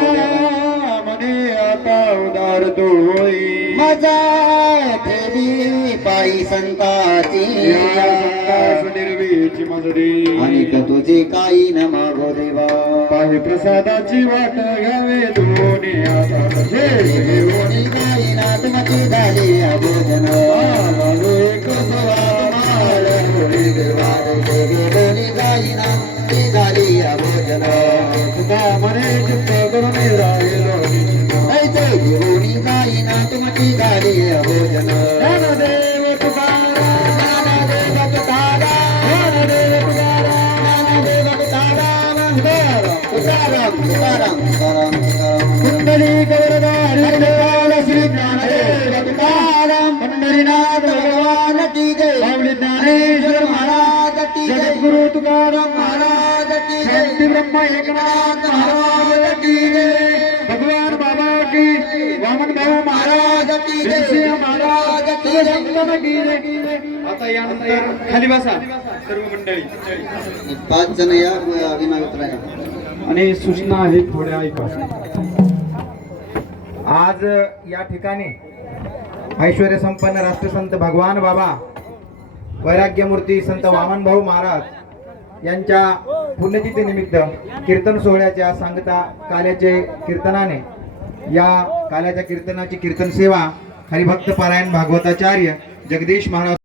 म्हणे आता उदार तू होई माझा ठेवी पायी संताची निर्वीची मजरी आणि तुझे काही न मागो देवा काही प्रसादाची वाट घ्यावे दोन्ही हातात देवोनी काही ना तुमची झाली भोजन एक सवाल देवा देवोनी काही ना ती झाली भोजन तुझा मने चित्त करून राहिलो देवोनी काही ना तुमची झाली भोजन ज्ञानदेव तुकाराम ज्ञानदेव तुकाराम ज्ञानदेव तुकाराम तुकाराम तुकाराम तुकाराम कुंडली गौरधारी देवाल श्री ज्ञानदेव तुकाराम पंढरीनाथ भगवान की जय माऊली ज्ञानेश्वर महाराज की जय जगद्गुरु तुकाराम महाराज की जय शांती ब्रह्म एकनाथ महाराज की जय भगवान बाबा की वामन भाऊ महाराज की जय विजय महाराज की की जय जय. आता यानंतर खाली बसा सर्व मंडळी पाच जण या विना उतरायला आणि सूचना आहेत थोड्या ऐका. आज या ठिकाणी ऐश्वर्य संपन्न राष्ट्रसंत भगवान बाबा वैराग्यमूर्ती संत वामनभाऊ महाराज यांच्या पुण्यतिथी निमित्त कीर्तन सोहळ्याच्या सांगता काल्याचे कीर्तनाने या काल्याच्या कीर्तनाची कीर्तन सेवा हरिभक्त पारायण भागवताचार्य जगदीश महाराज